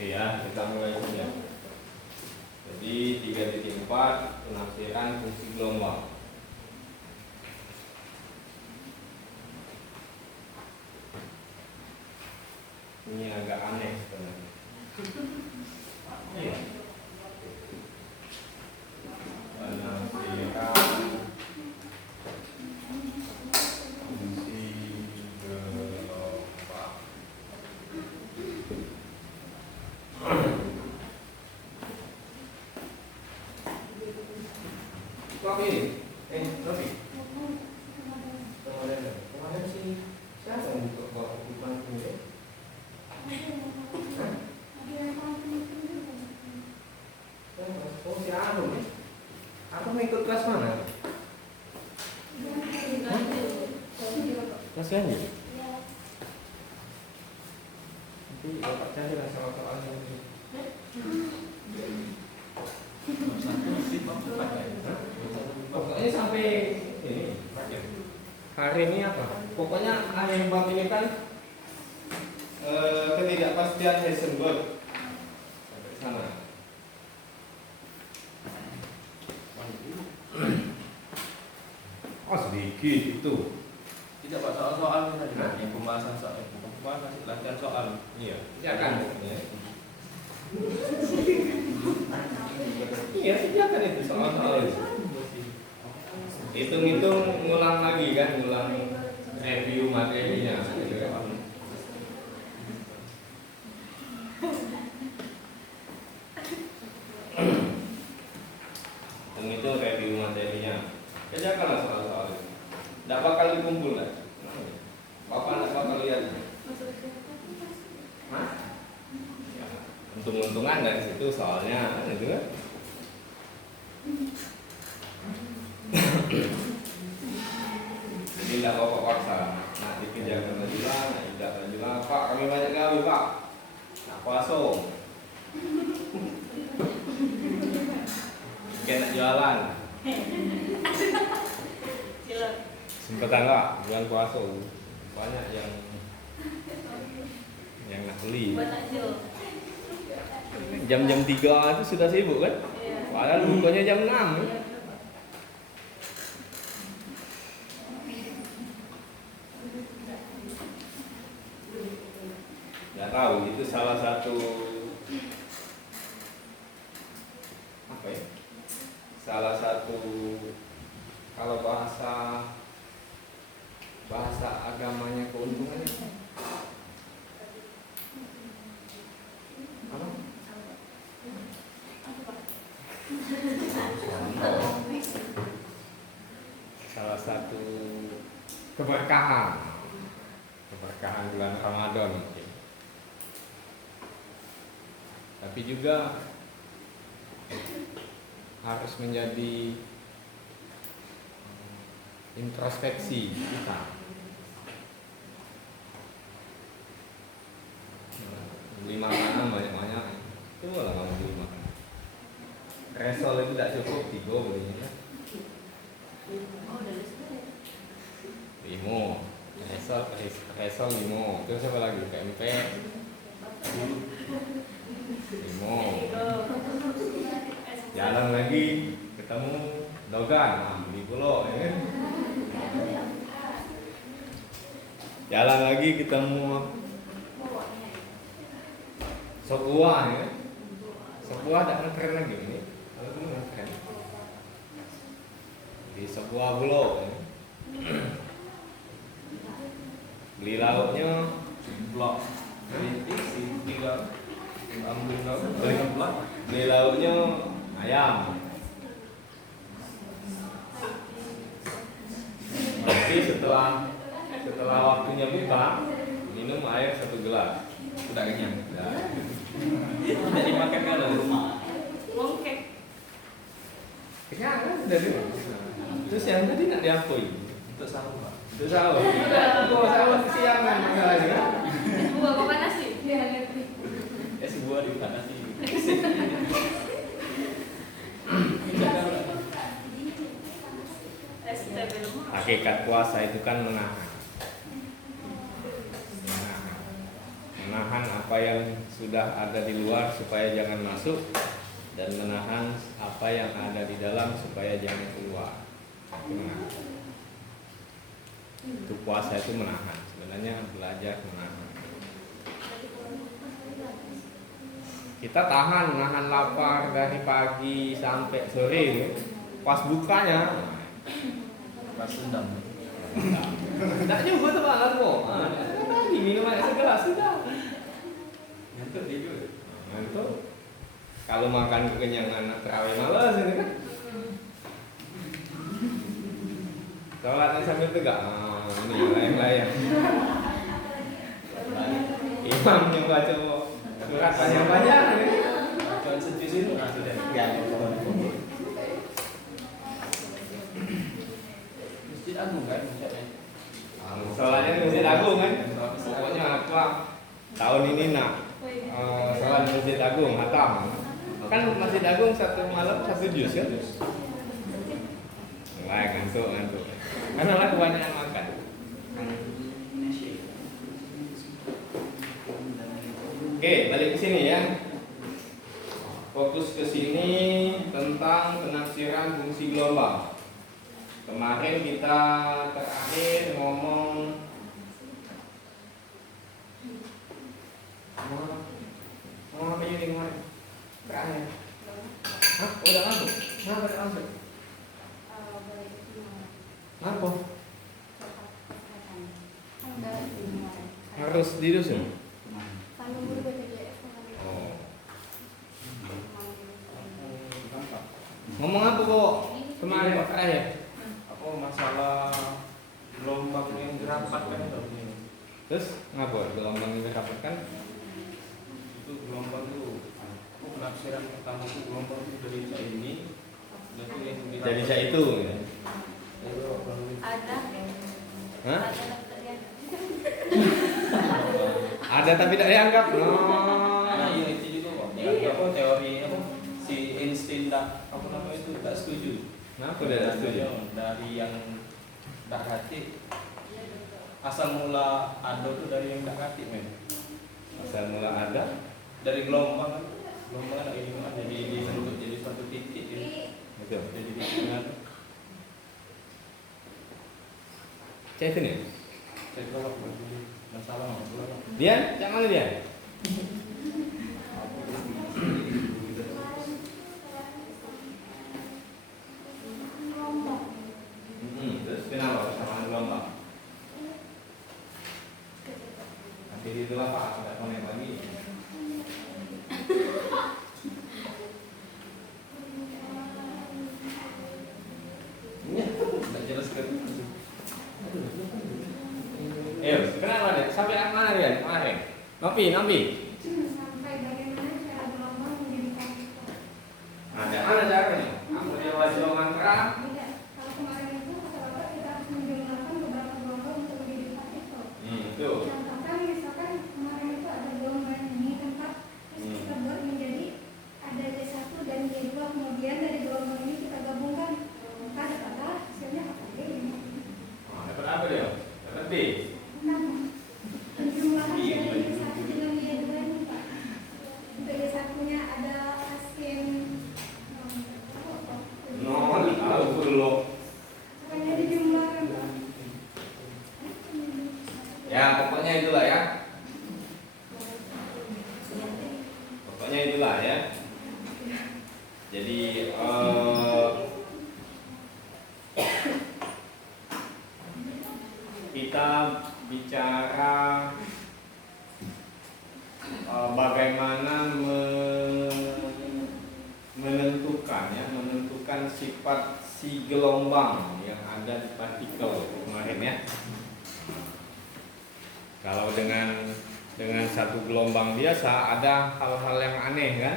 Iya, kita mulai punya. Jadi 3.4 penafsiran fungsi gelombang. Ini agak aneh sebenarnya. Iya. Penafsiran fungsi gelombang. Kok ini? Tapi kemarin sih siapa yang buka bukan ini? Oh si Arum nih. Arum ikut kelas mana? Kelas lanjut. Nanti bapak cari lah soal-soalnya ini. Pokoknya sampai ini hari ini apa? Pokoknya yang bab ini kan ketidakpastian Heisenberg sampai sana. Oh sedikit itu. Tidak pak soal-soal tadi yang pembahasan soal bukan pembahasan latihan soal. Iya. Ya kan? Iya, iya kan itu soal-soal itu. Hitung-hitung ngulang lagi kan, ngulang review materinya gitu kan. Hitung-hitung review materinya. Kerjakanlah soal-soal itu. Tidak bakal dikumpul kan? Bapak tidak bakal lihat. Hah? Ya, untung-untungan dari situ soalnya itu kan. Jadi tidak bapak paksa. Nah dikerjakan lagi lah, tidak lagi lah. Pak kami banyak gawe pak. Nak puasa. Mungkin nak jualan. Sempetan nggak bulan puasa? Banyak yang nak beli. Jam-jam 3 itu sudah sibuk kan? Padahal bukanya jam 6. Nggak tahu itu salah satu apa ya? Salah satu kalau bahasa agamanya keuntungannya apa? Salah satu keberkahan bulan Ramadan mungkin. Tapi juga harus menjadi introspeksi kita. Beli makanan banyak-banyak itu malah kamu beli makanan. Resol itu tidak cukup, 3 belinya. Limo, resol limo. Terus apa lagi? KMP limo. Jalan lagi ketemu dogan, beli pulau ya kan? Jalan lagi ketemu sop buah ya kan? Sop buah tak ngekeren lagi ini. Kalau dulu ngekeren. Di sop buah pulau ya. Beli lauknya Blok. Isi 3 ambil lauk beli blok. Beli lauknya ayam. Tapi setelah waktunya buka, minum air 1 gelas. Sudah kenyang. Tidak dimakan kan di rumah. Mongkek. Kenyang kan dari rumah. Terus yang tadi nak diapoi? Untuk sahur pak. Itu sahur. Kalau sahur kesiangan masalahnya kan? Buah kok panas sih? Iya, ngerti. Sebuah di mana sih? Hakikat puasa itu kan menahan apa yang sudah ada di luar supaya jangan masuk, dan menahan apa yang ada di dalam supaya jangan keluar. Itu menahan. Itu puasa itu menahan. Sebenarnya belajar menahan. Kita nahan lapar dari pagi sampai sore, pas bukanya Pas dendam. tidak juga tuh banget kok. Tadi minum air segelas sudah. Ngantuk dia juga. Ngantuk. Kalau makan kekenyangan terawih malas ini kan. Sholatnya sambil tegak. Ini layang-layang. Imam yang baca surat panjang-panjang ini. Cuman sejus itu sudah. Ya. Masjid Agung kan misalnya. Sholatnya di Masjid Agung kan. Pokoknya apa tahun ini nak sholat di Masjid Agung hatam. Kan Masjid Agung satu malam satu juz kan. Wah ngantuk. Karena lah kebanyakan makan. Oke, balik ke sini ya. Fokus ke sini tentang penafsiran fungsi gelombang. Kemarin kita terakhir ngomong apa ini kemarin? Terakhir. Hah? Udah masuk? Kenapa udah masuk? Apa? Harus di dusun? Oh. Ngomong apa kok? Kemarin Pak terakhir? Apa masalah gelombang yang rapat kan ini. Terus ngapa gelombang ini dapatkan? Itu gelombang itu penafsiran pertama itu gelombang itu dari cak ini dan itu yang Jadi saya itu ya. Ada. Hah? Ada daftarnya. Ada tapi tidak dianggap. Nah iya itu juga kok. Ya, apa teori apa si Einstein apa namanya itu tak setuju. Kenapa tidak setuju? Dari yang tak hati asal mula ada tuh dari yang tak hati men. Asal mula ada. Dari gelombang kan ada ini kan jadi dibentuk jadi suatu titik gitu. Betul. Jadi titiknya tuh Cek ini. saya kalau masalah masalah. Dia, cak mana dia? Terus kenapa kesamaan gelombang? Nanti itu apa? Tidak konek lagi. Tak jelas kan. Kenapa deh? Sampai mana dia kemarin? Nopi. Sampai bagaimana cara gelombang menjadi partikel. Ada mana caranya? Kamu dia wajib mantra. Tidak, kalau kemarin itu kata Bapak kita harus menjumlahkan beberapa gelombang untuk menjadi partikel. Itu. Contohkan misalkan kemarin itu ada gelombang ini tempat terus kita buat menjadi ada D1 dan D2, kemudian dari gelombang ini kita gabungkan maka dapatlah hasilnya apa ini. Dapat apa dia? Dapat B. Nah, penjumlahan dari D1 dengan D2 ini Pak. Untuk D1-nya ada hasil Tahu dulu. makanya dijumlahkan Pak. Ya pokoknya itulah ya. Pokoknya itulah ya. Jadi kita bicara bagaimana menentukan sifat si gelombang yang ada di partikel kemarin ya. Kalau dengan satu gelombang biasa ada hal-hal yang aneh kan?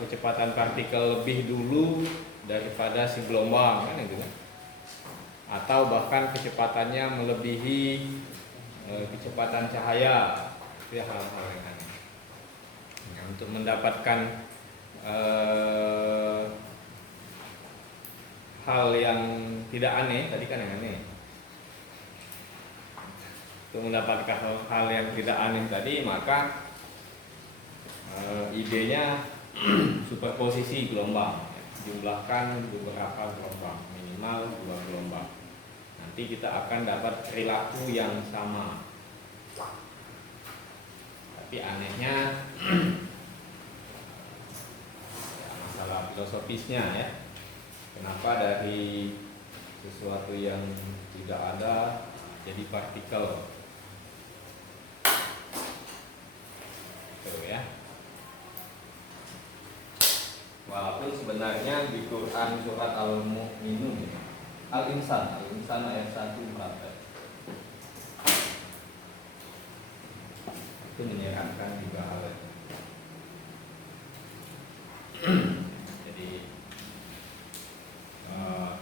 Kecepatan partikel lebih dulu daripada si gelombang kan itu kan? Atau bahkan kecepatannya melebihi kecepatan cahaya, itu ya hal-hal yang aneh. Nah, untuk mendapatkan hal yang tidak aneh, tadi kan yang aneh. untuk mendapatkan hal yang tidak aneh tadi, maka idenya superposisi gelombang, jumlahkan beberapa gelombang, minimal 2 gelombang. Nanti kita akan dapat perilaku yang sama. Tapi anehnya ya, masalah filosofisnya ya. Kenapa dari sesuatu yang tidak ada jadi partikel? Tuh ya. Walaupun sebenarnya di Quran surat Al-Mu'minun, Al-Insan ayat 1 berapa? Itu menyeratkan juga hal itu. Jadi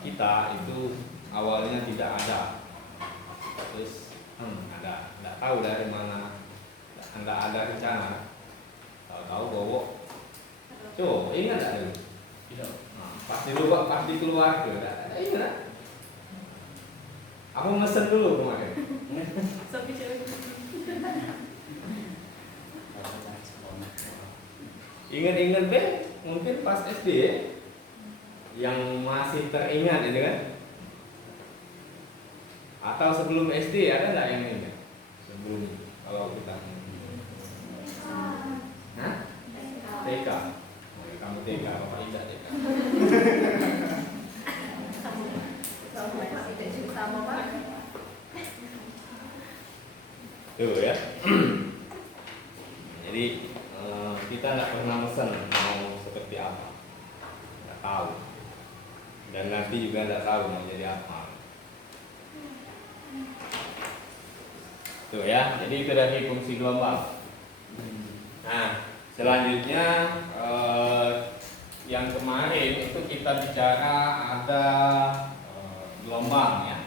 kita itu awalnya tidak ada, terus ada, tidak tahu dari mana, tidak ada rencana, tahu bawa. Coba ingat tak dulu? Tidak. Pas di keluar tuh, ingat? Aku mesen dulu kemarin. Sampai cewek. Ingat-ingat deh, mungkin pas SD ya, yang masih teringat itu kan? Atau sebelum SD ada nggak yang ingat? Sebelum kalau kita, Hah? TK. Kamu TK, Bapak tidak TK. Sama Pak. Tuh ya. Jadi kita nggak pernah mesen mau seperti apa, nggak tahu. Dan nanti juga nggak tahu mau jadi apa. Tuh ya. Jadi itu dari fungsi gelombang. Nah, selanjutnya yang kemarin itu kita bicara ada gelombang ya.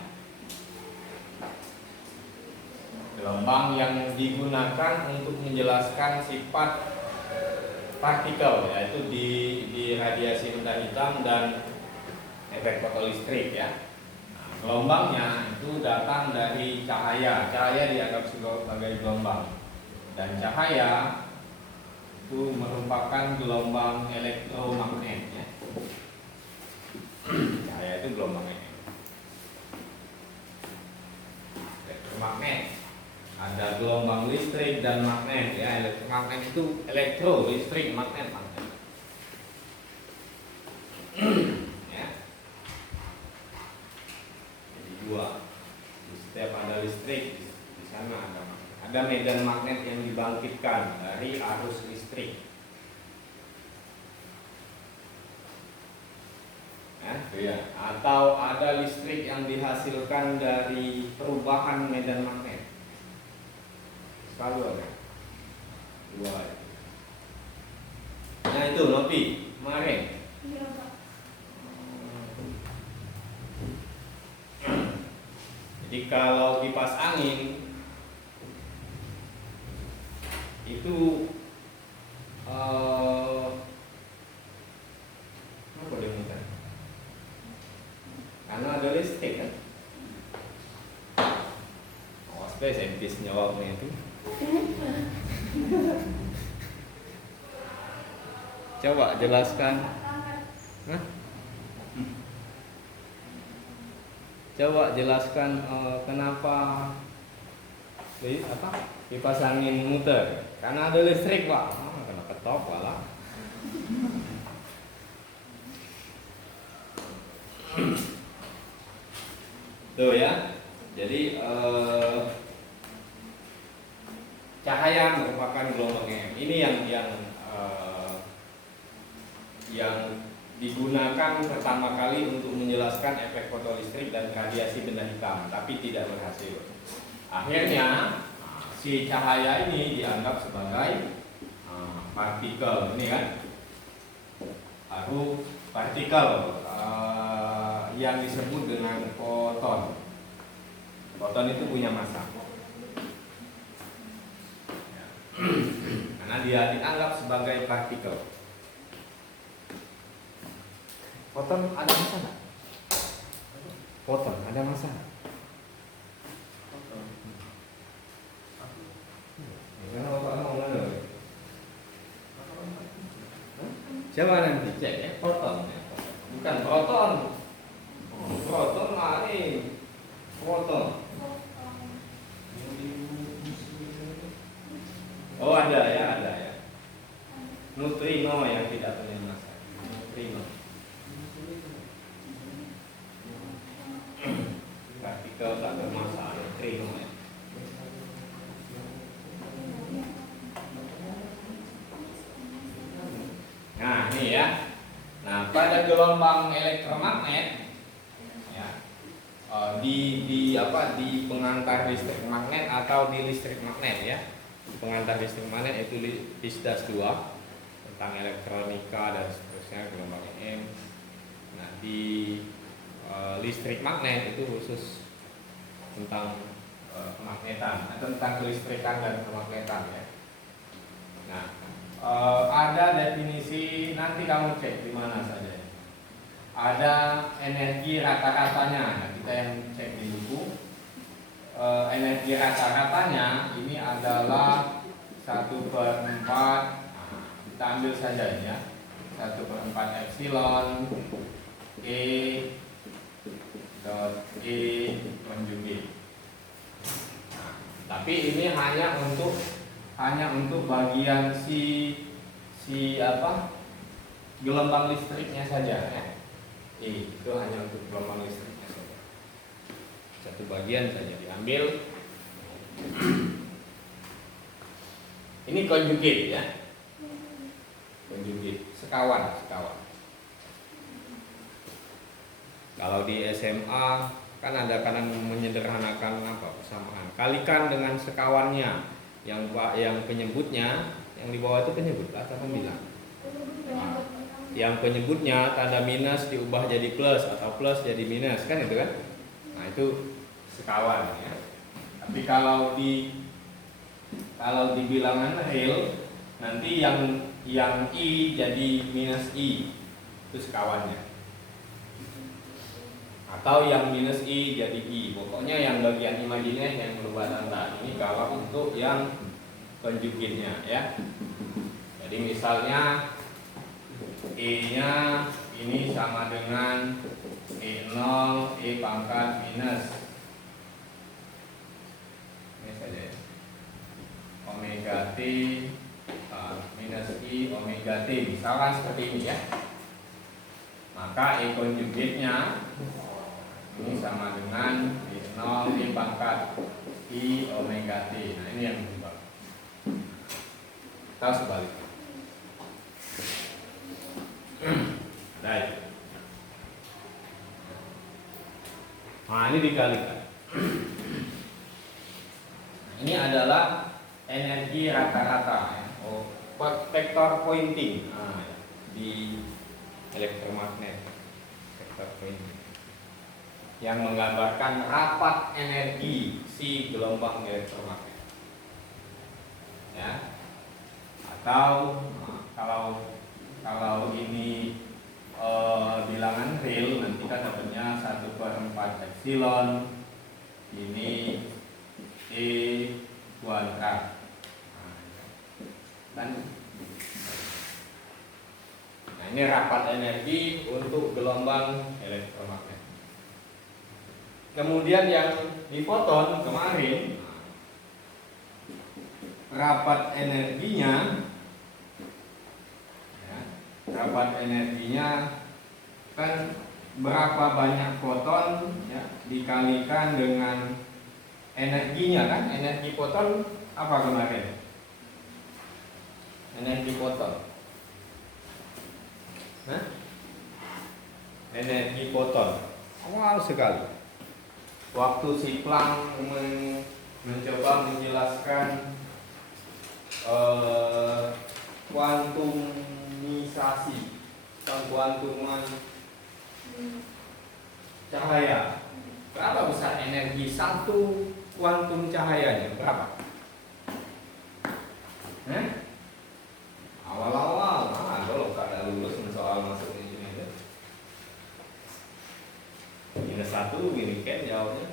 Gelombang yang digunakan untuk menjelaskan sifat partikel, yaitu di radiasi benda hitam dan efek fotolistrik ya. Nah, gelombangnya itu datang dari cahaya. Cahaya dianggap sebagai gelombang, dan cahaya itu merupakan gelombang elektromagnet ya. Cahaya itu gelombang elektromagnet. Ada gelombang listrik dan magnet ya. Elektromagnet itu elektro, listrik, magnet. Ya. Jadi dua. Setiap ada listrik di sana ada medan magnet yang dibangkitkan dari arus listrik. Ya. Atau ada listrik yang dihasilkan dari perubahan medan magnet. Selalu ada dua. Nah itu Nopi kemarin. Iya Pak. Jadi kalau kipas angin itu apa dia minta? Karena ada listrik kan. Awas deh saintis jawabnya itu. Coba jelaskan. Hah? Coba jelaskan kenapa kipas angin muter? Karena ada listrik Pak. Kena ketok malah. Tuh ya. Jadi cahaya merupakan gelombang EM. Ini yang digunakan pertama kali untuk menjelaskan efek fotolistrik dan radiasi benda hitam, tapi tidak berhasil. Akhirnya si cahaya ini dianggap sebagai partikel, ini kan, baru partikel yang disebut dengan foton. Foton itu punya massa. Karena dia dianggap sebagai partikel. Foton ada massa nggak? Foton ada massa? Coba nanti cek ya, proton. Bukan proton. Oh, proton lain. Proton. Oh ada ya. Neutrino yang tidak punya massa. Neutrino. Partikel tak bermassa, neutrino ya. Nah ini ya. Nah pada gelombang elektromagnet ya, di pengantar listrik magnet atau di listrik magnet ya. Pengantar listrik magnet itu PISDAS 2 tentang elektronika dan seterusnya gelombang EM. Nah di listrik magnet itu khusus tentang kemagnetan, tentang kelistrikan dan kemagnetan ya. Nah ada definisi, nanti kamu cek di mana saja. Ada energi rata-ratanya. Nah, kita yang cek di buku. Energi rata-ratanya ini adalah 1/4. Kita ambil saja ini ya. 1/4 epsilon E dot E konjugate. Nah, tapi ini hanya untuk bagian si gelombang listriknya saja ya. Itu hanya untuk gelombang listriknya saja. Satu bagian saja diambil. Ini konjugate ya. Konjugate, sekawan. Kalau di SMA kan ada kadang menyederhanakan persamaan. Kalikan dengan sekawannya. Yang penyebutnya, yang di bawah itu penyebut atau pembilang. Nah, yang penyebutnya tanda minus diubah jadi plus atau plus jadi minus kan itu kan. Nah itu sekawan ya. Tapi kalau di bilangan real nanti yang i jadi minus i itu sekawannya. Atau yang minus i jadi i. Pokoknya yang bagian imajiner yang berubah tanda. Ini kalau untuk yang konjugatnya ya. Jadi misalnya E-nya ini sama dengan E0 E pangkat minus ini saja ya. Omega T minus I omega T, misalkan seperti ini ya. Maka E konjugatnya ini sama dengan E0 E pangkat I omega T. Nah ini yang berubah. Atau sebaliknya. Baik. Nah ini dikalikan. Ini adalah energi rata-rata ya. Vektor pointing di elektromagnet, vektor pointing yang menggambarkan rapat energi si gelombang elektromagnet ya. Atau kalau ini bilangan real nanti kan dapatnya 1/4 epsilon ini E kuadrat. Nah ini rapat energi untuk gelombang elektromagnet. Kemudian yang di foton kemarin rapat energinya kan berapa banyak foton ya, dikalikan dengan energinya kan. Energi foton apa kemarin? Energi foton. Energi foton awal sekali waktu si Planck mencoba menjelaskan kuantumisasi kuantuman cahaya. Berapa besar energi satu kuantum cahayanya? Berapa? Awal-awal, kalau kada lulus soal masuk ini aja. -1 gini kan jawabnya.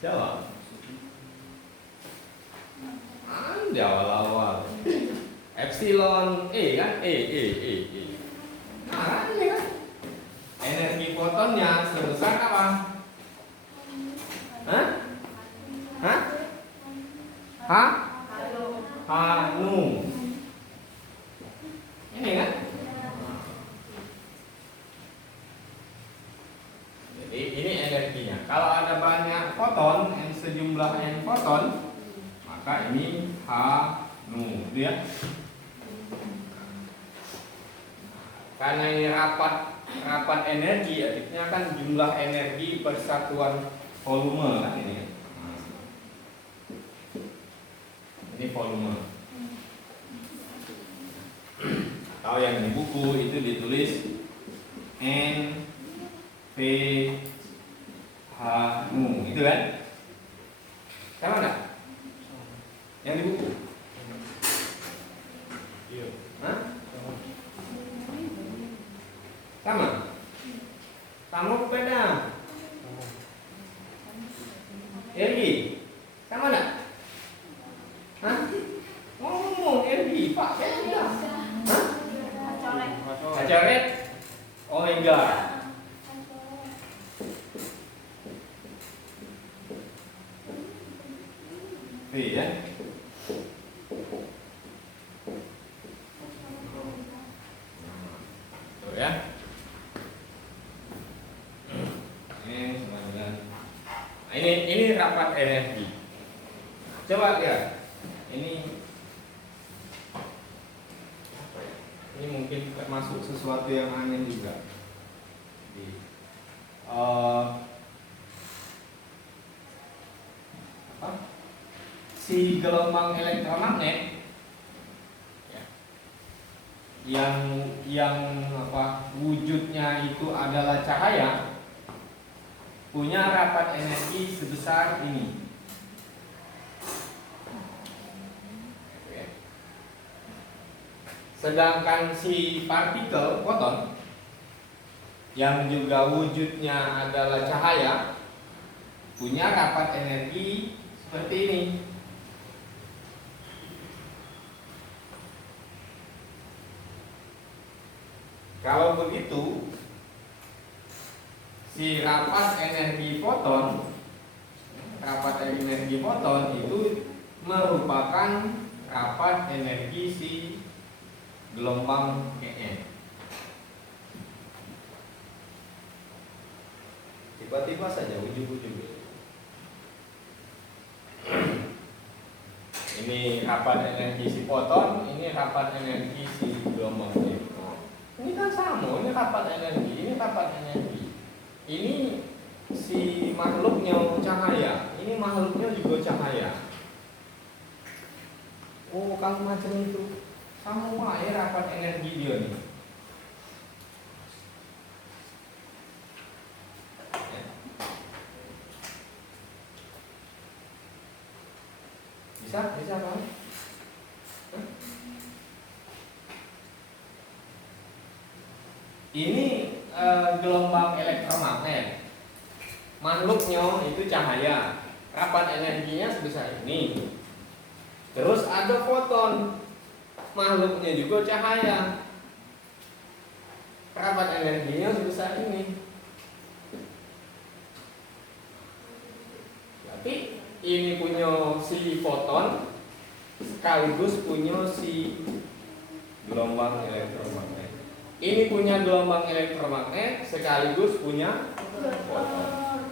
Jawab. Kan di awal-awal. Epsilon E kan E. Nah, ini kan energi fotonnya sebesar apa? Hah? Hanu. Ini kan? Jadi ini energinya. Kalau ada banyak foton, sejumlah n foton, maka ini Hnu, gitu ya. Karena ini rapat energi, artinya kan jumlah energi persatuan volume kan ini. Ini volume. Atau yang di buku itu ditulis N P H Nu, itu kan? Sama enggak? Yang di buku? Iya. Hah? Sama? Sama apa beda? Energi? Sama enggak? Hah? Ngomong energi, Pak. Beda. Hah? Coret? Oh enggak. Iya. Tuh ya. Ini rapat energi. Coba lihat. Ini mungkin termasuk sesuatu yang aneh juga. Si gelombang elektromagnet yang wujudnya itu adalah cahaya, punya rapat energi sebesar ini. Sedangkan si partikel foton yang juga wujudnya adalah cahaya, punya rapat energi seperti ini. Kalau begitu, si rapat energi foton itu merupakan rapat energi si gelombang EN. Tiba-tiba saja ujung-ujung. Ini rapat energi si foton, ini rapat energi si gelombang EN. Ini kan sama, ini rapat energi, ini rapat energi. Ini si makhluknya cahaya, ini makhluknya juga cahaya. Oh, kalau macam itu sama ya rapat energi dia nih. Bisa kan? Ini gelombang elektromagnet. Makhluknya itu cahaya. Rapat energinya sebesar ini. Terus ada foton. Makhluknya juga cahaya. Rapat energinya sebesar ini. Tapi ini punya si foton sekaligus punya si gelombang elektromagnet. Ini punya gelombang elektromagnet sekaligus punya foton.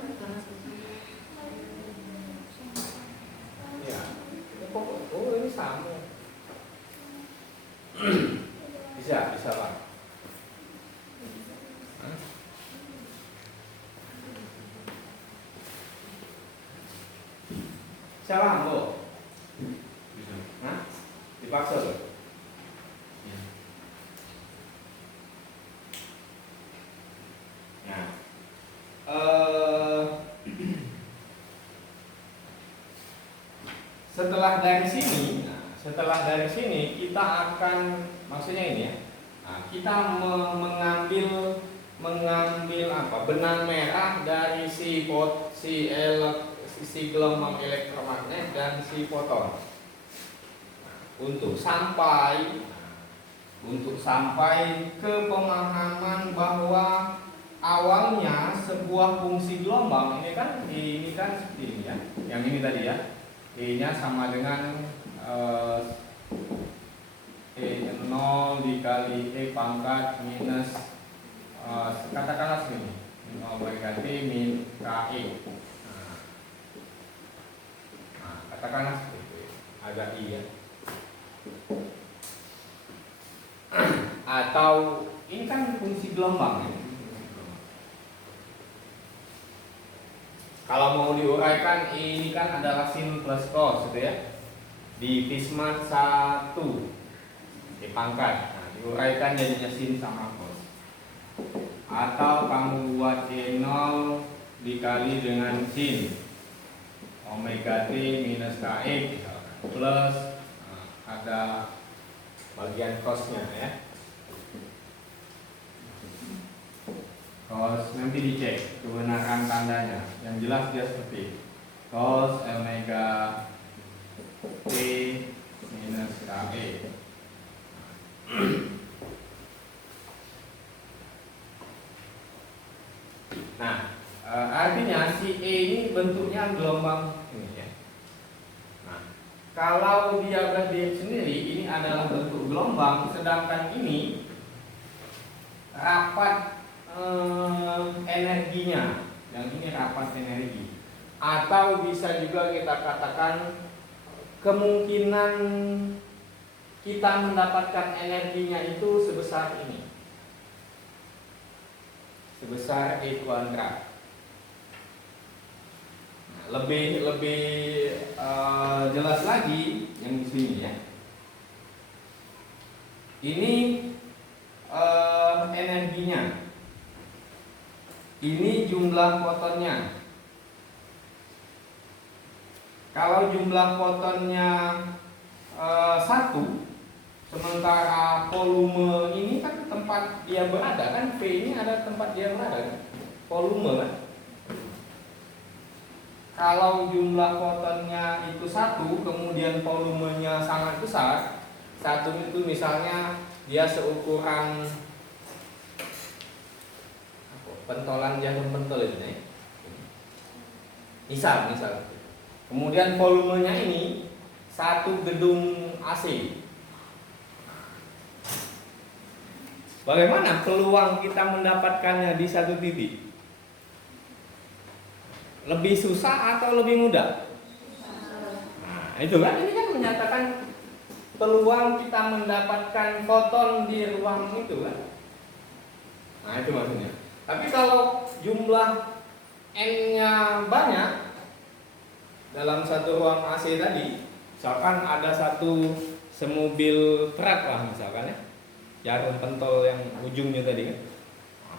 Ya, oh ini sama. Bisa Pak. Salah Bu. Hah? Dipaksa tuh. Nah, setelah dari sini kita akan, maksudnya ini ya, nah, kita mengambil apa, benang merah dari si gelombang elektromagnet dan si foton. untuk sampai ke pemahaman bahwa awalnya sebuah fungsi gelombang ini kan seperti ini ya, yang ini tadi ya, E-nya sama dengan E0 dikali E pangkat minus katakanlah segini, omega T min KE. Nah, katakanlah seperti itu, agak I ya. Atau ini kan fungsi gelombang ya. Kalau mau diuraikan, ini kan adalah sin plus cos gitu ya, di Pismat 1 dipangkat, nah, diuraikan jadinya sin sama cos. Atau kamu buat E0 dikali dengan sin omega T minus KX plus, nah, ada bagian cosnya ya, cos nanti dicek kebenaran tandanya, yang jelas dia seperti cos omega T minus KE. Nah, artinya si E ini bentuknya gelombang ini ya. Nah, kalau dia berdiri sendiri ini adalah bentuk gelombang, sedangkan ini rapat energinya, yang ini rapat energi. Atau bisa juga kita katakan kemungkinan kita mendapatkan energinya itu sebesar ini, sebesar E kuadrat. Nah, lebih jelas lagi yang di sini ya. Ini energinya, ini jumlah fotonnya. Kalau jumlah fotonnya 1, sementara volume ini kan tempat dia berada kan, V ini ada tempat dia berada kan? Volume kan. Kalau jumlah fotonnya itu 1, kemudian volumenya sangat besar, 1 itu misalnya dia seukuran pentolan jarum pentol itu nih. Misal. Kemudian volumenya ini 1 gedung AC. Bagaimana peluang kita mendapatkannya di satu titik? Lebih susah atau lebih mudah? Nah, itu kan, ini kan menyatakan peluang kita mendapatkan foton di ruang itu kan. Nah, itu maksudnya. Tapi kalau jumlah N-nya banyak dalam satu ruang AC tadi, misalkan ada satu semobil truk lah misalkan ya, jarum pentol yang ujungnya tadi kan,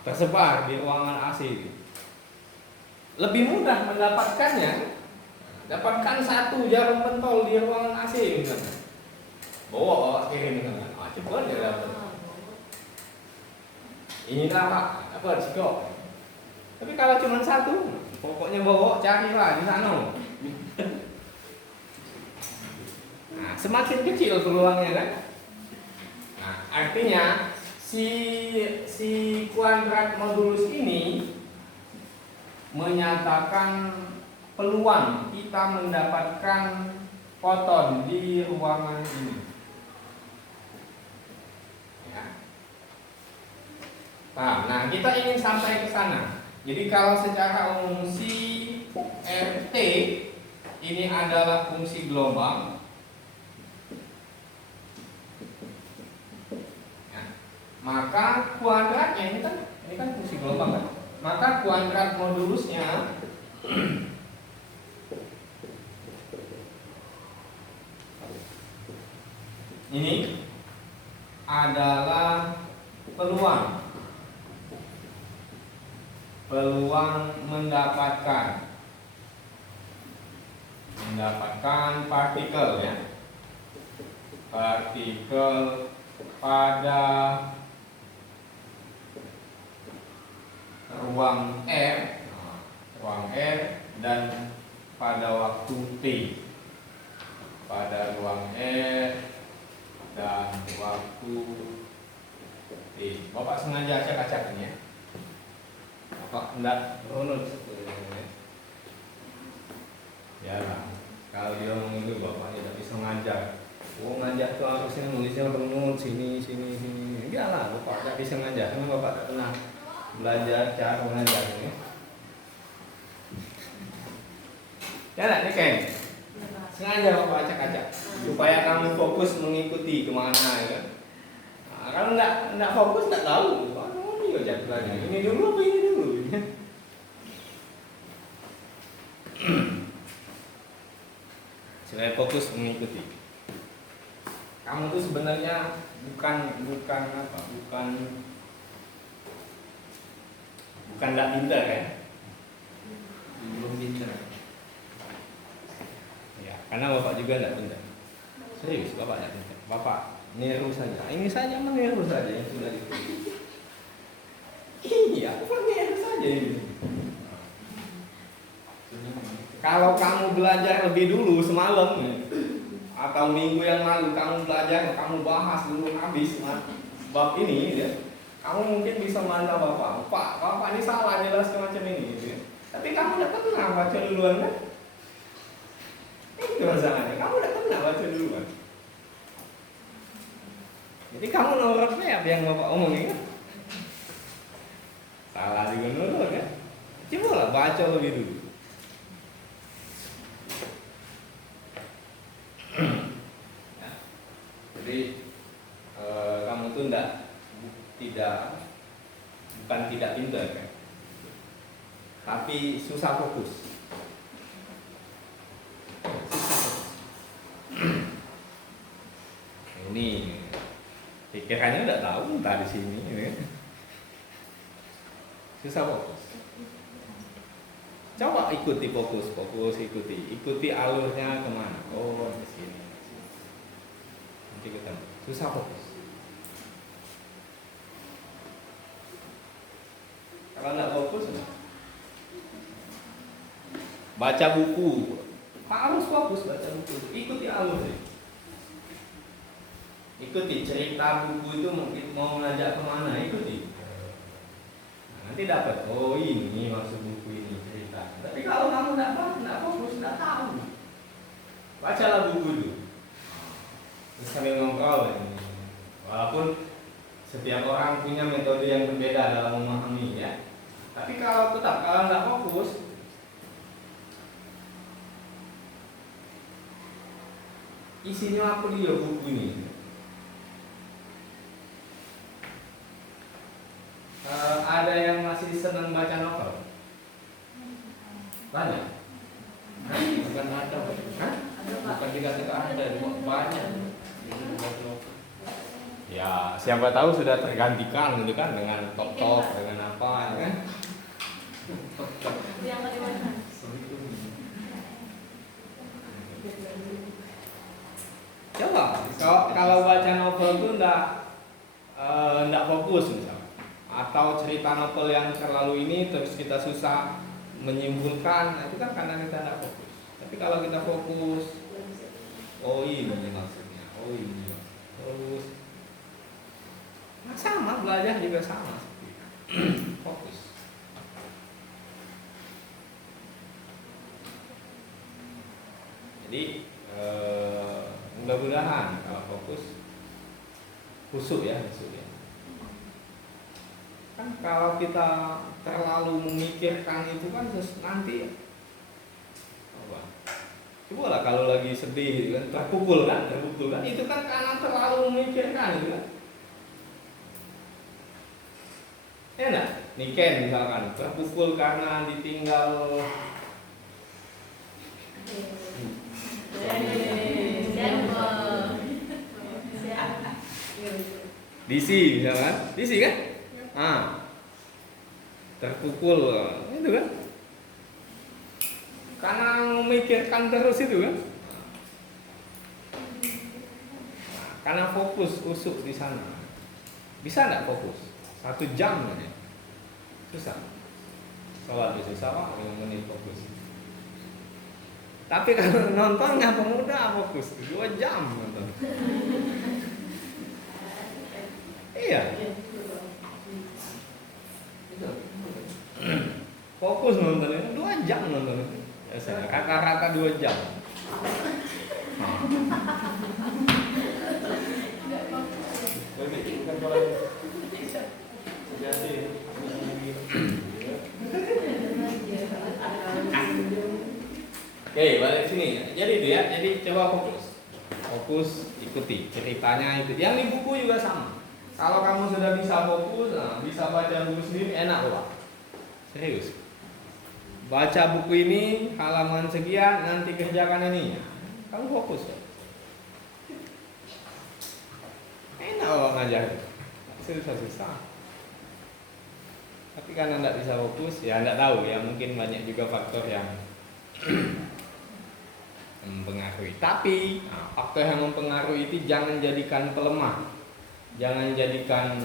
tersebar di ruangan AC itu. Lebih mudah mendapatkannya, dapatkan 1 jarum pentol di ruangan AC misalnya, bawa kirim misalnya, cepat dia dapat. Ini apa sih. Tapi kalau cuma 1, pokoknya bawa carilah di sana. Nah, semakin kecil peluangnya kan. Nah, artinya si kuadrat modulus ini menyatakan peluang kita mendapatkan foton di ruangan ini. Ya. Nah, kita ingin sampai ke sana. Jadi kalau secara umum si RT ini adalah fungsi gelombang, ya, maka kuadratnya ini kan fungsi gelombang kan? Maka kuadrat modulusnya ini adalah peluang mendapatkan partikel ya, partikel pada ruang R dan pada waktu T, pada ruang R dan waktu. Bapak sengaja acak-acak ini ya. Bapak enggak runut. Ya lah, kalau dia ngomong itu bapak tidak bisa ngajar. Oh ngajar tuh harusnya nulisnya runut sini. Enggak lah, bapak tidak bisa ngajar. Karena bapak tidak pernah belajar cara mengajar ini. Ya lah, ini Ken. Sengaja bapak acak-acak supaya kamu fokus mengikuti kemana ya. Nah, kalau enggak fokus enggak tahu. Oh, ini aja belajar. Ini dulu apa ini dulu? Supaya fokus mengikuti. Kamu tuh sebenarnya bukan enggak pintar kan? Belum pintar. Ya, karena bapak juga enggak pintar. Serius, bapak enggak pintar. Bapak niru saja. Ini saja meniru saja yang sudah diikuti. Iya, aku niru saja ini. Kalau kamu belajar lebih dulu semalam atau minggu yang lalu kamu belajar, kamu bahas dulu habis bab ini ya. Kamu mungkin bisa mantap bapak ini salah jelas macam ini ya. Tapi kamu udah pernah baca duluan kan? Itu masalahnya, kamu udah pernah baca duluan. Jadi kamu nurutnya apa yang bapak omongin kan? Salah juga nurut kan? Coba lah baca lebih dulu. Ya. Jadi kamu tuh bukan tidak pintar kan? Tapi susah fokus. Ini pikirannya udah tahu entah di sini ya. Susah fokus. Coba ikuti fokus ikuti alurnya kemana? Oh di sini. Nanti ketemu. Susah fokus. Kalau nggak fokus, baca buku harus fokus baca buku. Ikuti alur deh. Ikuti cerita buku itu mungkin mau ngajak kemana, ikuti. Nah, nanti dapat. Oh ini maksud buku ini cerita. Tapi kalau kamu nggak fokus, nggak tahu. Bacalah buku dulu. Terus sambil ngobrol ini. Walaupun setiap orang punya metode yang berbeda dalam memahami ya. Tapi kalau nggak fokus, isinya apa dia buku ini? Ada yang masih senang baca novel? Banyak? Bukan ada, Hah? bukan dikatakan ada, banyak. Ya, siapa tahu sudah tergantikan gitu kan dengan tok-tok, dengan apa kan? Yang tadi mana? Coba, kalau baca novel itu enggak fokus misalnya. Atau cerita novel yang terlalu ini terus kita susah menyimpulkan, nah itu kan karena kita enggak fokus. Tapi kalau kita fokus, oh ini maksudnya, oh ini terus. Nah, sama belajar juga sama seperti itu. Fokus. Jadi mudah-mudahan kalau fokus khusyuk ya. Kan kalau kita terlalu memikirkan itu kan nanti coba lah kalau lagi sedih gitu kan, terpukul kan itu kan karena terlalu memikirkan gitu kan. Ya enggak? Niken misalkan terpukul karena ditinggal DC misalkan, DC kan? Terpukul itu kan? Karena memikirkan terus itu kan? Karena fokus usuk di sana. Bisa enggak fokus? 1 jam aja. Susah. Sholat itu susah Pak, 5 menit fokus. Tapi kalau nontonnya pemuda fokus 2 jam nonton. Iya. Fokus nonton itu 2 jam nonton itu. Biasanya rata-rata 2 jam. Oke, balik sini. Jadi itu ya. Jadi coba fokus, ikuti ceritanya itu. Yang di buku juga sama. Kalau kamu sudah bisa fokus, nah, bisa baca buku sendiri, enak loh, Pak. Serius. Baca buku ini halaman sekian, nanti kerjakan ini. Kamu fokus ya. Enak loh ngajar. Susah-susah. Tapi karena tidak bisa fokus, ya tidak tahu ya. Mungkin banyak juga faktor yang mempengaruhi. Tapi faktor yang mempengaruhi itu jangan jadikan pelemah, jangan jadikan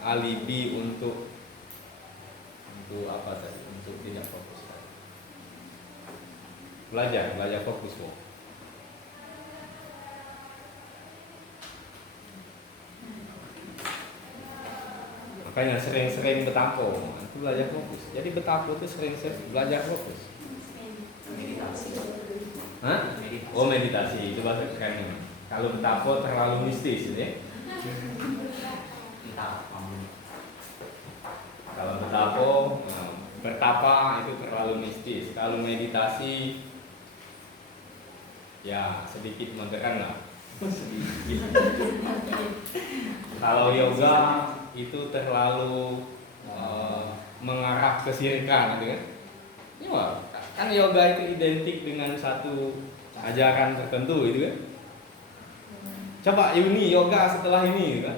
alibi untuk apa tadi? Untuk tidak fokus. Belajar fokus kok. Makanya sering-sering betapo, itu belajar fokus. Jadi betapo itu sering-sering belajar fokus. Hah? Oh meditasi, itu bahasa keren. Kalau betapo terlalu mistis ya. Kalau betapo, bertapa itu terlalu mistis. Kalau meditasi, ya sedikit modern lah. Kalau yoga itu terlalu mengarah ke sirkan, gitu kan? Ya, kan yoga itu identik dengan satu ajaran tertentu, gitu kan? Coba Yuni yoga setelah ini, gitu kan?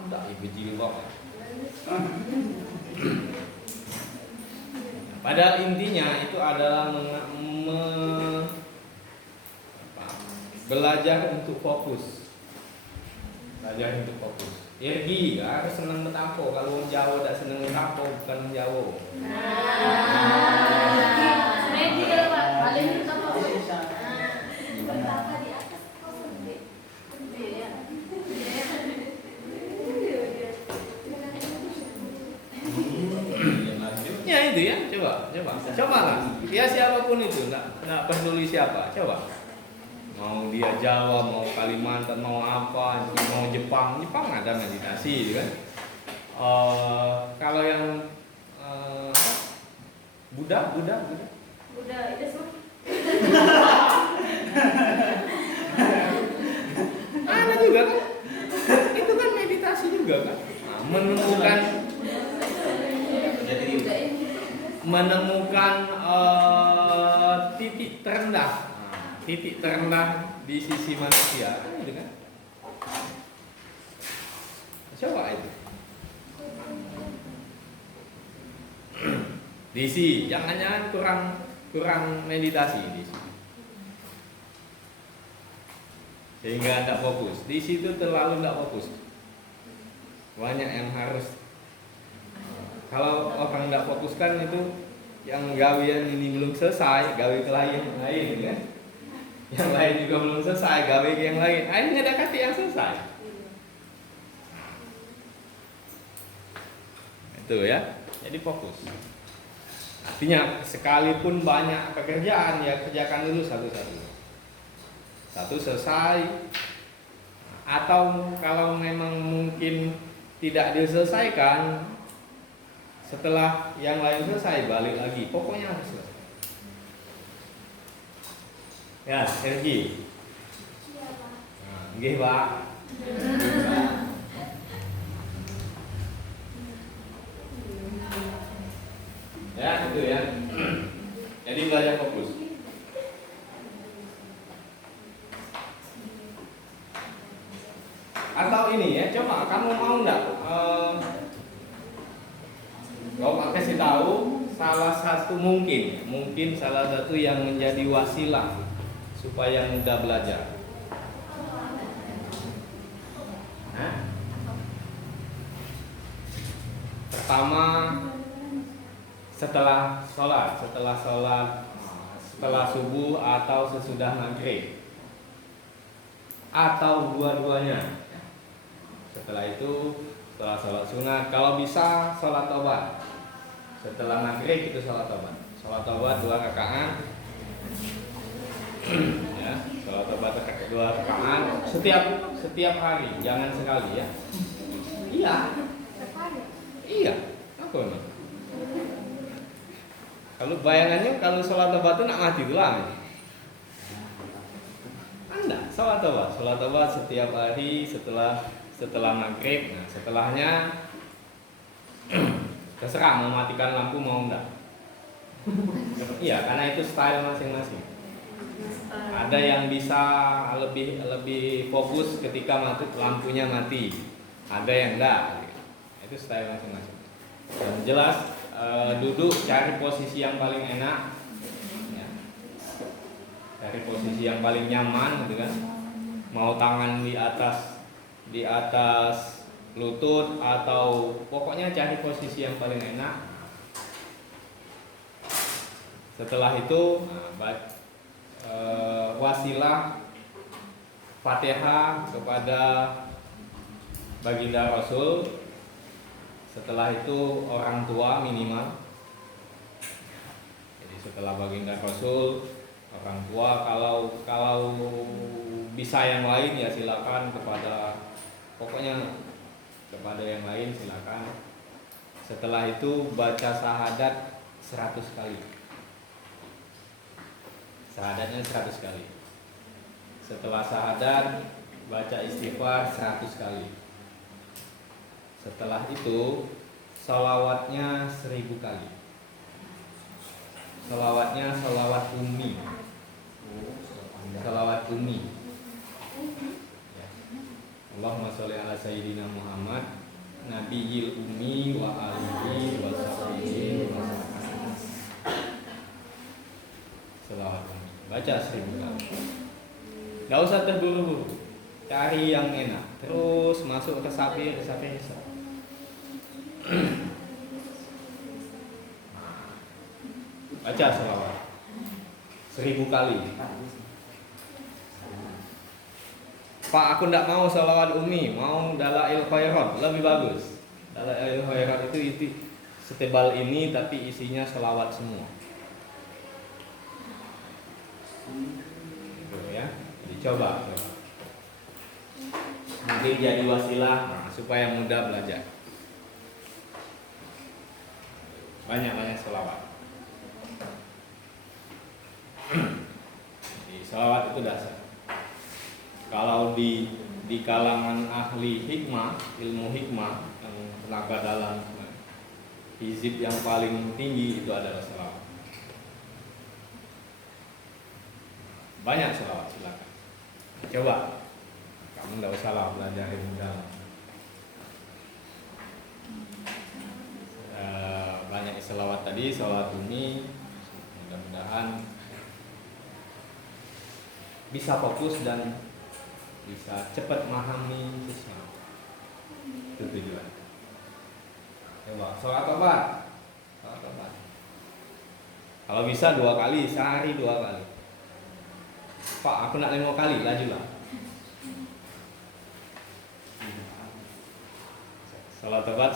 Ada ibu jilbab. Padahal intinya itu adalah belajar untuk fokus. Belajar untuk fokus. Irgi harus senang betapo. Kalau Jawa tidak senang betapo, bukan Jawa. Betapa di atas kosong deh. Ya itu ya, coba lah. Ya siapapun itu, nggak peduli siapa, coba. Mau dia Jawa, mau Kalimantan, mau apa, mau Jepang ada meditasi, kan? Kalau yang Buddha Udah itu semua. ada juga kan? Itu kan meditasi juga kan? Menemukan titik terendah di sisi manusia, gitu kan? Coba itu. Disi, jangan kurang meditasi di sini. Sehingga tidak fokus. Di situ terlalu tidak fokus. Banyak yang harus. Kalau orang tidak fokuskan itu yang gawian ini belum selesai, gawe ke lain, kan? Yang lain juga belum selesai, gawe ke yang lain. Akhirnya ada kati yang selesai. Itu ya. Jadi fokus. Artinya sekalipun banyak pekerjaan ya kerjakan dulu satu-satu. Satu selesai. Atau kalau memang mungkin tidak diselesaikan, setelah yang lain selesai balik lagi. Pokoknya harus selesai. Ya, Sergi. Nggih, Pak. Ya, itu ya. Jadi belajar fokus. Atau ini ya, coba kamu mau enggak kau kasih tahu salah satu mungkin salah satu yang menjadi wasilah supaya mudah belajar. Pertama, setelah subuh atau sesudah maghrib atau dua-duanya. Setelah itu, setelah sholat sunat, kalau bisa sholat tobat. Setelah maghrib itu sholat tobat. Sholat tobat 2 rakaat. Ya, sholat tobat 2 rakaat setiap hari, jangan sekali ya. Iya, iya. Apa emang? Kalau bayangannya kalau sholat tobat itu nak mati doang. Anda sholat tobat setiap hari setelah maghrib. Nah, setelahnya terserah mau matikan lampu mau enggak. Iya, karena itu style masing-masing. Ada yang bisa lebih fokus ketika lampunya mati. Ada yang enggak. Itu style masing-masing. Yang jelas duduk cari posisi yang paling enak. Ya. Cari posisi yang paling nyaman gitu kan. Mau tangan di atas lutut atau pokoknya cari posisi yang paling enak. Setelah itu wasilah Fatihah kepada baginda Rasul. Setelah itu orang tua minimal. Jadi setelah baginda Rasul, orang tua, kalau bisa yang lain ya silakan, pokoknya kepada yang lain silakan. Setelah itu baca syahadat 100 kali. Syahadatnya 100 kali. Setelah syahadat baca istighfar 100 kali. Setelah itu sholawatnya 1000 kali. Sholawatnya sholawat ummi. Sholawat ummi. Ya. Allahumma sholli ala sayyidina Muhammad nabiyil ummi wa alihi wa sahbihi wa sallam. Sholawat ummi. Baca 1000 kali. Gak usah terburu-buru. Cari yang enak. Terus masuk ke sapi. Baca sholawat 1000 kali. Pak, aku tidak mau sholawat ummi, mau dalail khairat, lebih bagus. Dalail khairat itu setebal ini tapi isinya sholawat semua. Gitu ya. Dicoba. Mungkin jadi wasilah supaya mudah belajar. Banyak sholawat. Jadi sholawat itu dasar. Kalau di kalangan ahli hikmah, ilmu hikmah yang tenaga dalam, hizib yang paling tinggi itu adalah sholawat. Banyak sholawat, silakan. Coba. Kamu nggak usah lah belajar ilmu dalam. Banyak sholawat tadi, sholawat ini mudah-mudahan bisa fokus dan bisa cepat memahami sesuatu. Itu tujuan. Coba sholat tobat. Kalau bisa 2 kali, sehari 2 kali. Pak, aku nak 5 kali, lajulah. Sholat tobat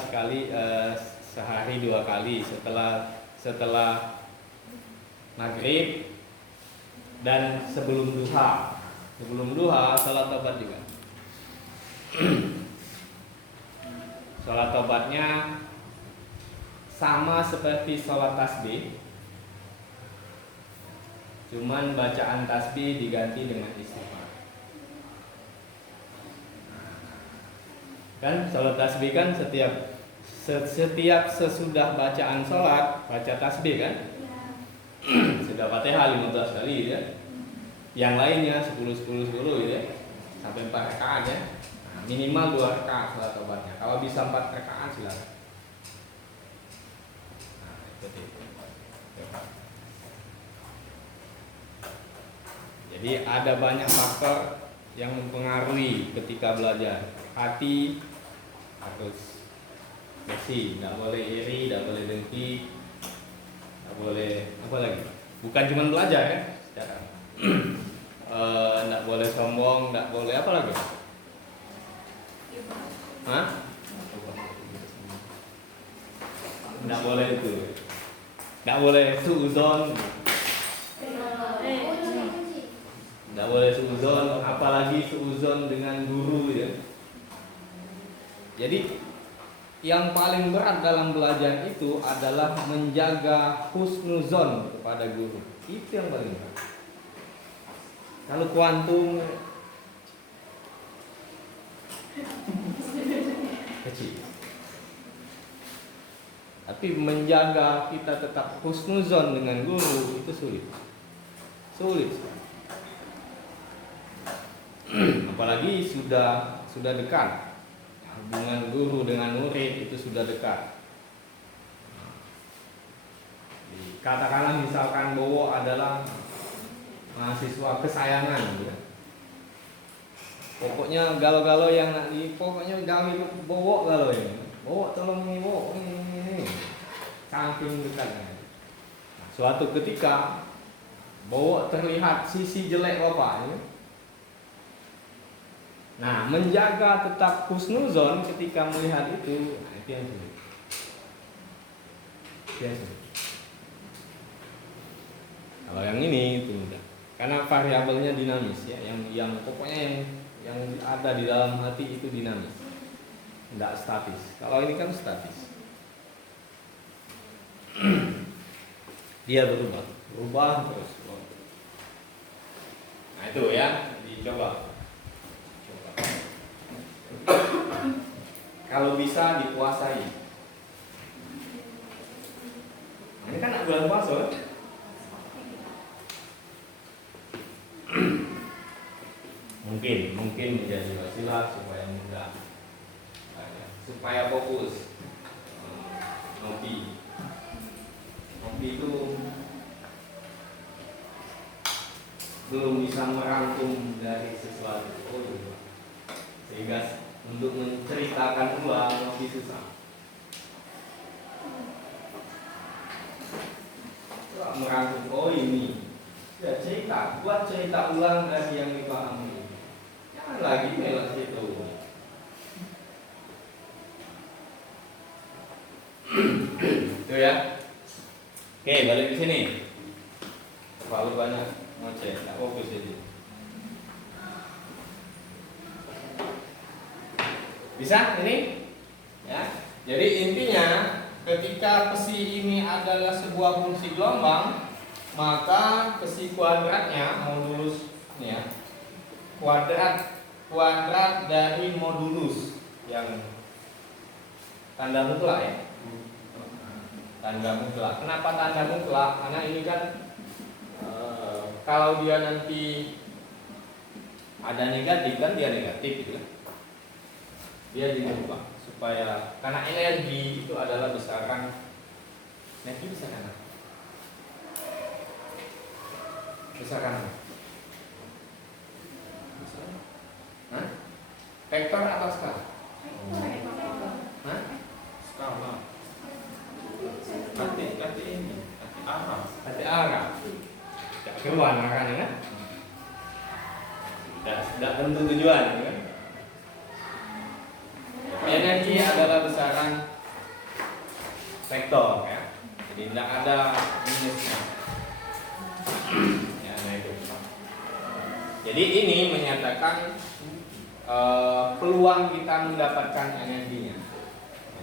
sehari 2 kali setelah maghrib dan sebelum duha. Sebelum duha sholat tobat juga. Sholat tobatnya sama seperti sholat tasbih, cuman bacaan tasbih diganti dengan istighfar. Kan sholat tasbih kan setiap sesudah bacaan sholat baca tasbih kan. Sudah Fatihah 15 kali ya. Yang lainnya 10 ya. Sampai 4 rakaat ya. Nah, minimal 2 rakaat sholat tobatnya. Kalau bisa 4 rakaat silakan. Nah, itu dia. Jadi ada banyak faktor yang mempengaruhi ketika belajar. Hati harus bersih, tidak boleh iri, tidak boleh dengki, tidak boleh apa lagi? Bukan cuma belajar ya, secara tidak boleh sombong, tidak boleh apa lagi? Hah? Nggak boleh itu. Nggak boleh suuzon. Nggak boleh suuzon, apalagi suuzon dengan guru ya. Jadi yang paling berat dalam belajar itu adalah menjaga husnuzon kepada guru. Itu yang paling berat. Kalau kuantum kecil. Tapi menjaga kita tetap husnuzon dengan guru itu sulit. Sulit sekali. Apalagi sudah dekat. Hubungan guru dengan murid itu sudah dekat. Katakanlah misalkan Bowo adalah mahasiswa kesayangan ya. Pokoknya galau-galau yang pokoknya kami Bowo galau ini. Bowo tolong ini Bowo ini. Saking dekatnya. Nah, suatu ketika Bowo terlihat sisi jelek bapaknya. Nah, menjaga tetap husnuzon ketika melihat itu, nah itu yang sulit. Itu yang sulit. Kalau yang ini itu mudah. Karena variabelnya dinamis ya, yang pokoknya yang ada di dalam hati itu dinamis. Tidak statis. Kalau ini kan statis. Dia berubah terus. Nah, itu ya, dicoba. Kalau bisa dikuasai. Ini kan bulan puasa kan? mungkin menjadi wasilah supaya mudah, supaya fokus. Ngopi itu belum bisa merangkum dari sesuatu. Sehingga untuk menceritakan ulang lebih susah. Merangkum, ini ya buat cerita ulang dari yang dipahami. Jangan lagi melak situ. Itu ya. Oke, balik ke sini. Terlalu banyak ngoceh, nggak fokus jadi. Bisa ini? Ya. Jadi intinya ketika psi ini adalah sebuah fungsi gelombang, maka psi kuadratnya modulus ini ya. Kuadrat dari modulus yang tanda mutlak ya. Tanda mutlak. Kenapa tanda mutlak? Karena ini kan kalau dia nanti ada negatif kan dia negatif gitu kan. Dia dirubah supaya karena energi itu adalah besaran energi besaran apa? Besaran apa? Hah? Vektor atau skala? Hah? Skala. Nanti ini, arah. Nanti arah. Tidak keluar arahnya kan? Tidak tentu tujuan kan? Energi adalah besaran vektor ya. Jadi tidak ada minusnya. Ya, nah itu. Jadi ini menyatakan peluang kita mendapatkan energinya.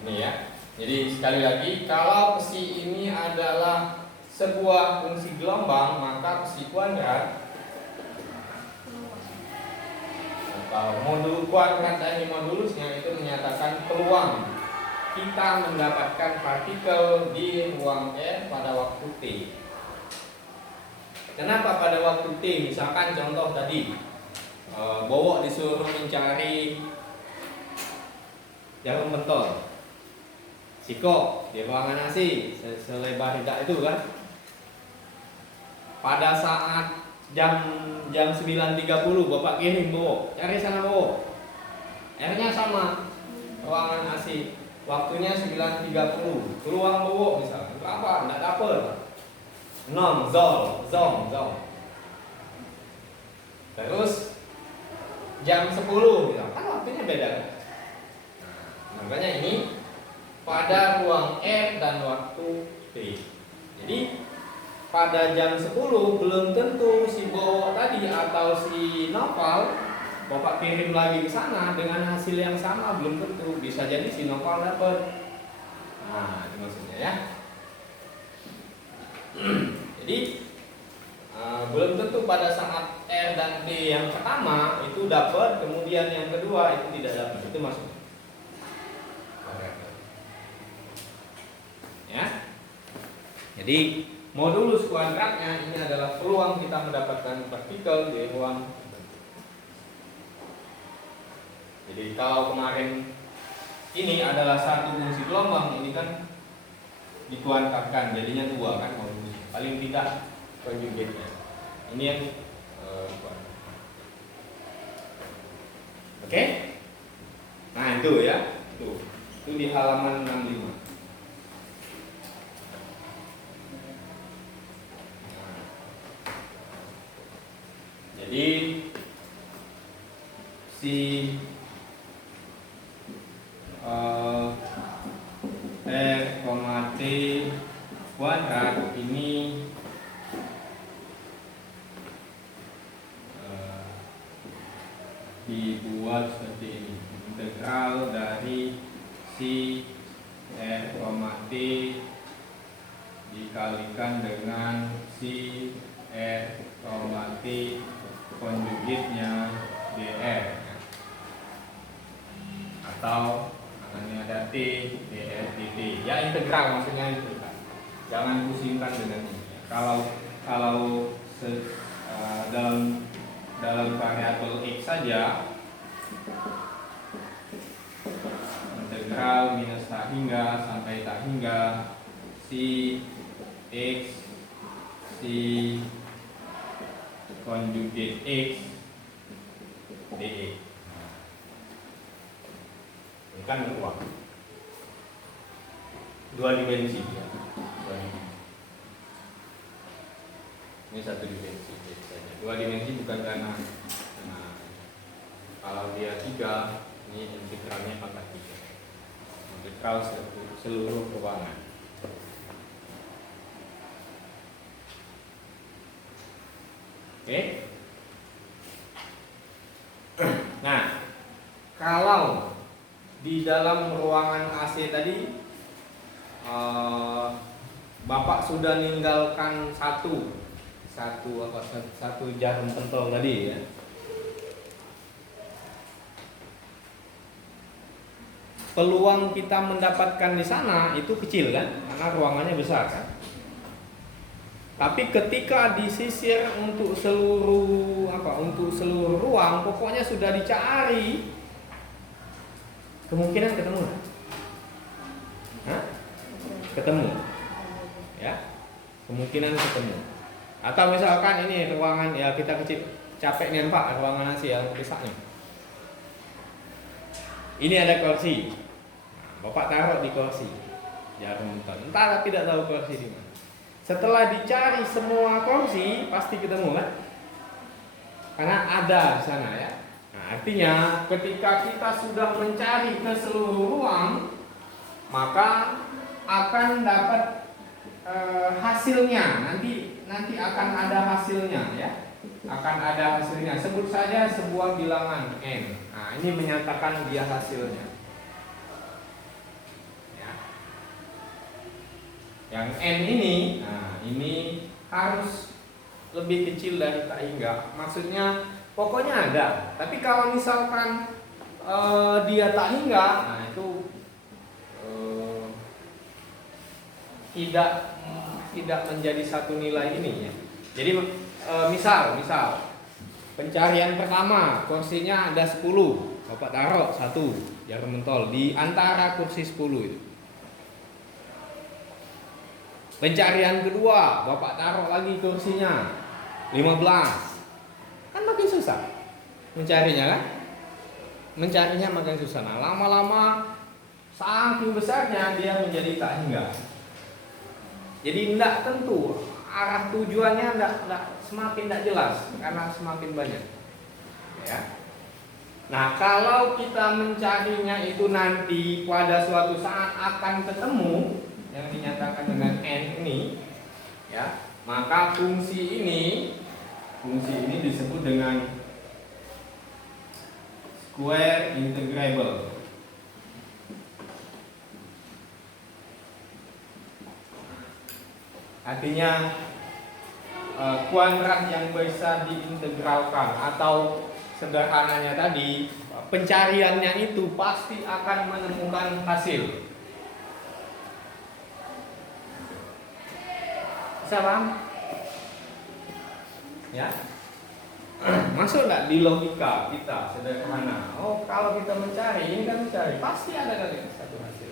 Ini ya. Jadi sekali lagi kalau psi ini adalah sebuah fungsi gelombang, maka psi kuadrat modul kuadrat dari modulusnya itu menyatakan peluang kita mendapatkan partikel di ruang R pada waktu T. Kenapa pada waktu T? Misalkan contoh tadi Bowo disuruh mencari jarum pentol, Siko di ruangan AC selebar tidak itu kan. Pada saat jam 9.30 Bapak kirim Bowo, cari sana Bowo. R-nya sama, ruangan AC. Waktunya 9.30. Ke ruang Bowo misalnya. Apa? Enggak dapet. Zong. Terus jam 10 misalnya. Kan waktunya beda kan? Nah, Makanya ini pada ruang R dan waktu T. Jadi pada jam 10 belum tentu si Bowo tadi atau si Noval Bapak kirim lagi ke sana dengan hasil yang sama, belum tentu. Bisa jadi si Noval dapat. Nah, itu maksudnya ya. Jadi belum tentu pada saat R dan D yang pertama itu dapat, kemudian yang kedua itu tidak dapat. Itu maksudnya. Ya. Jadi modulus kuadratnya ini adalah peluang kita mendapatkan partikel di ruang. Jadi kalau kemarin ini adalah satu fungsi gelombang, ini kan dikuadratkan jadinya 2 kan modulus. Paling tidak konjugatnya. Ini yang Oke? Nah, itu ya. Itu di halaman 65. Jadi si R, T kuadrat ini dibuat seperti ini. Integral dari si R, T dikalikan dengan si R, T konjugitnya dr, atau ini ada t dr dt. Ya integral maksudnya itu kan. Jangan pusingkan dengan ini. Kalau dalam variabel x saja, integral minus tak hingga sampai tak hingga si x si konjugat x dx. Ini kan uang 2 dimensi ya. 2 dimensi. Ini 1 dimensi saja. 2 dimensi bukan karena kalau dia 3, ini integralnya pangkat 3. Integral seluruh ruangan. Oke. Nah, kalau di dalam ruangan AC tadi Bapak sudah meninggalkan satu jarum pentol tadi ya. Peluang kita mendapatkan di sana itu kecil kan, karena ruangannya besar kan. Tapi ketika disisir untuk seluruh ruang, pokoknya sudah dicari, kemungkinan ketemu. Ketemu. Ya. Kemungkinan ketemu. Atau misalkan ini ruangan ya kita kecil, capek nih Pak, ruangan nasi yang rusaknya. Ini ada kursi. Bapak taruh di kursi. Jarum pentol. Entah tidak tahu kursi di mana. Setelah dicari semua kursi pasti ketemu kan? Karena ada di sana ya. Nah, artinya ketika kita sudah mencari ke seluruh ruang, maka akan dapat hasilnya. Nanti akan ada hasilnya ya. Akan ada hasilnya. Sebut saja sebuah bilangan n. Nah, ini menyatakan dia hasilnya. Yang n ini, nah ini harus lebih kecil dari tak hingga. Maksudnya pokoknya ada. Tapi kalau misalkan dia tak hingga, nah itu tidak menjadi satu nilai ini ya. Jadi misal pencarian pertama kursinya ada 10, Bapak taruh 1 jarum pentol di antara kursi 10 itu. Pencarian kedua, Bapak taruh lagi kursinya 15. Kan makin susah mencarinya kan? Mencarinya makin susah. Nah, lama-lama saking besarnya dia menjadi tak hingga. Jadi tidak tentu arah tujuannya tidak semakin tidak jelas karena semakin banyak. Ya. Nah, kalau kita mencarinya itu nanti pada suatu saat akan ketemu yang dinyatakan dengan n ini, ya, maka fungsi ini disebut dengan square integrable. Artinya kuadrat yang bisa diintegralkan, atau sederhananya tadi pencariannya itu pasti akan menemukan hasil. Bisa paham? Ya, masuk nggak di logika kita sederhana? Oh, kalau kita mencari, ini kan mencari, pasti ada kali satu hasil.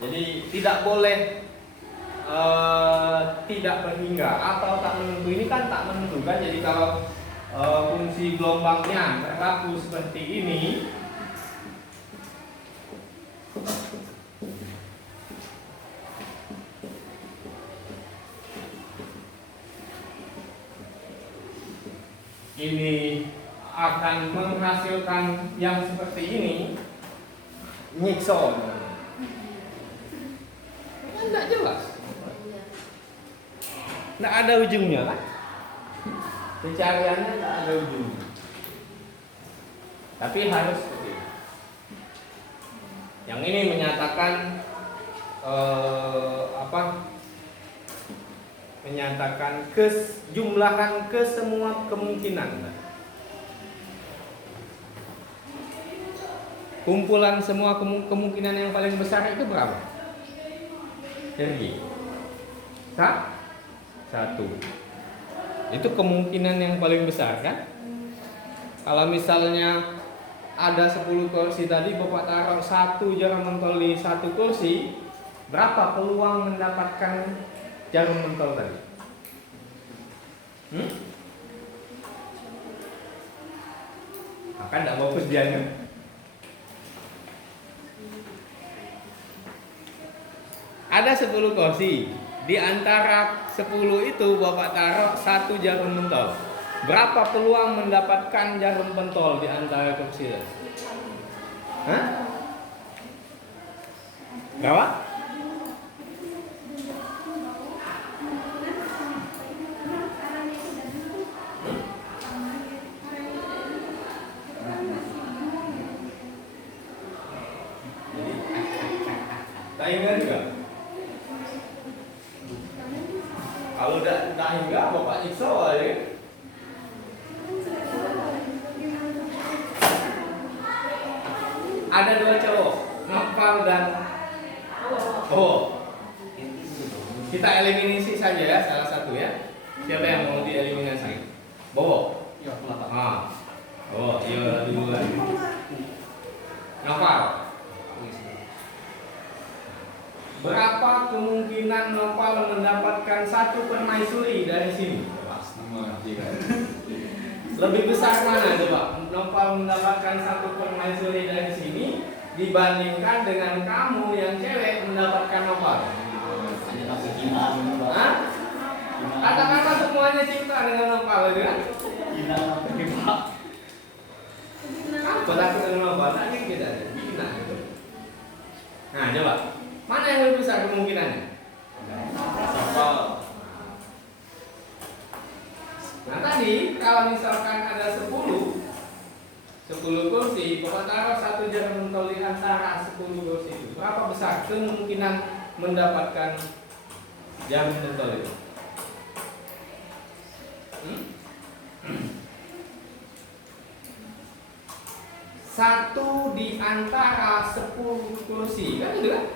Jadi tidak boleh tidak berhingga atau tak menentu. Ini kan tak menentukan. Jadi kalau fungsi gelombangnya berlaku seperti ini, akan menghasilkan yang seperti ini, nyiksa. Tidak jelas, tidak ada ujungnya kan? Pencariannya tidak ada ujungnya. Tapi harus seperti itu. Yang ini menyatakan menyatakan jumlahan ke semua kemungkinan. Kumpulan semua kemungkinan yang paling besar itu berapa? Jadi satu. Itu kemungkinan yang paling besar kan? Kalau misalnya ada 10 kursi tadi, Bapak taruh 1 jarum mentol di 1 kursi, berapa peluang mendapatkan jarum mentol tadi? Maka tidak bagus dia kan? Ada 10 kursi. Di antara 10 itu Bapak taruh 1 jarum pentol. Berapa peluang mendapatkan jarum pentol di antara kursi itu? Hah? Berapa? Tak ingat juga. Kalau udah hingga Bapak nyiksa aja. Ada 2 cowok, Nopal dan kita eliminasi saja ya, salah satu ya. Siapa yang mau dieliminasi? Bobo. Ya, kenapa? Iya duluan. Nopal. Berapa kemungkinan Nopal mendapatkan 1 permaisuri dari sini? Lebih besar mana coba? Nopal mendapatkan 1 permaisuri dari sini dibandingkan dengan kamu yang cewek mendapatkan Nopal. Hah? Kata-kata semuanya cinta dengan Nopal itu kan? Apa takut dengan Nopal? Tak ini kita gina gitu. Nah coba, mana yang lebih besar kemungkinannya? Nah tadi kalau misalkan ada 10 kursi, Bapak taruh 1 jarum pentol di antara 10 kursi itu, berapa besar kemungkinan mendapatkan jarum pentol itu? 1 di antara 10 kursi, kan itu kan?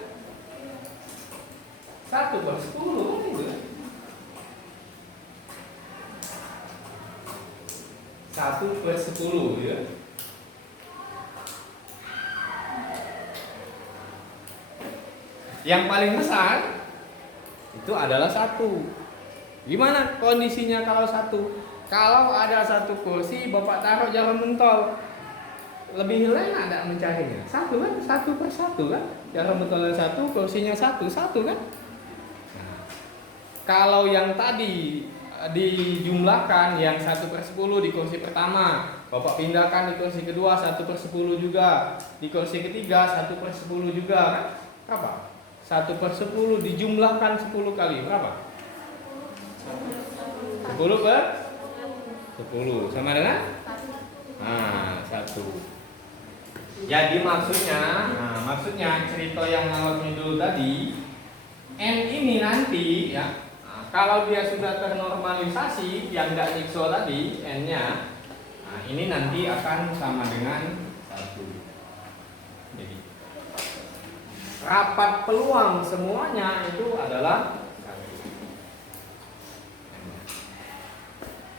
1 per 10 kan itu kan? 1 per 10 ya. Yang paling besar itu adalah 1. Gimana kondisinya kalau 1? Kalau ada 1 kursi, Bapak taruh jarum pentol, lebih enak tidak mencarinya? 1 kan? 1 per 1 kan? Jarum pentolnya 1, kursinya 1 kan? Nah, kalau yang tadi dijumlahkan yang 1/10 di kursi pertama, Bapak pindahkan di kursi kedua 1/10 juga, di kursi ketiga 1/10 juga, kan? Berapa? 1/10 dijumlahkan 10 kali berapa? 10/10 sama dengan? Nah, 1. Jadi maksudnya cerita yang awal dulu tadi, N ini nanti ya, kalau dia sudah ternormalisasi yang tidak nyiksa tadi N-nya, nah ini nanti akan sama dengan 1. Jadi rapat peluang semuanya itu adalah 1.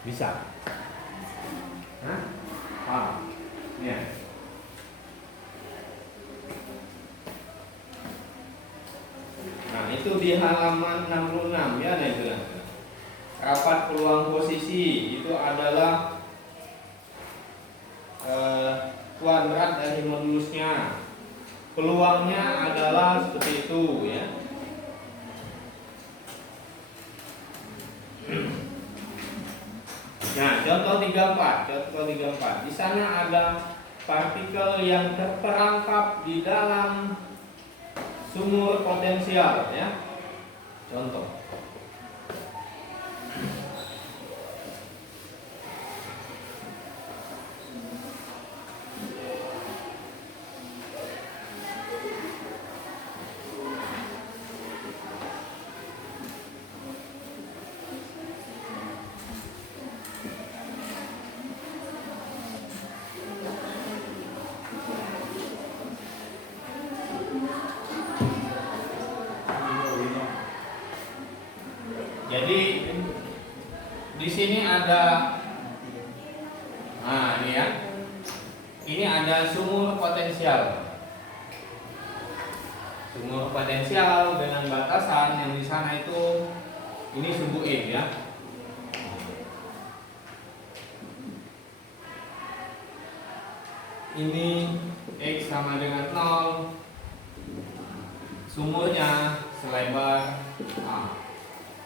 Bisa? Hah? Paham? Ya. Nah, itu di halaman 66 ya, ada itu. Rapat peluang posisi itu adalah kuadrat dari modulusnya. Peluangnya adalah seperti itu ya. Nah, contoh 34. Di sana ada partikel yang terperangkap di dalam sumur potensial ya. Contoh. Jadi di sini ada, nah ini ya, ini ada sumur potensial dengan batasan yang di sana itu, ini sumbu E ya. Ini X sama dengan 0, sumurnya selebar A.